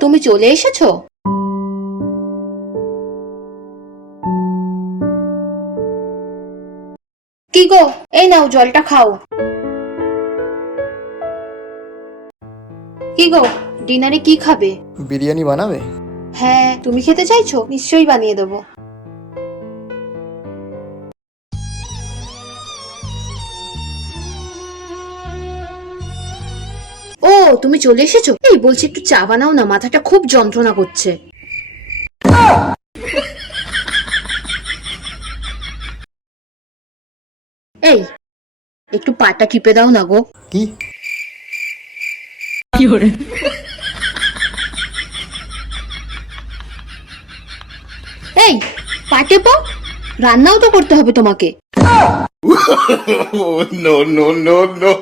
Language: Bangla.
তুমি চলে এসেছো? কি গো, এই নাও জলটা খাও। কি গো, ডিনারে কি খাবে? বিরিয়ানি বানাবে? হ্যাঁ, তুমি খেতে চাইছো? নিশ্চয়ই বানিয়ে দেবো। ও, তুমি চলে এসেছো। এই বলছি একটু চা বানাও না, মাথাটা খুব যন্ত্রণা করছে। এই, একটু পাটা টিপে দাও না গো। কি? এই, পা টেপো, রান্নাও তো করতে হবে তোমাকে। No, no, no, no.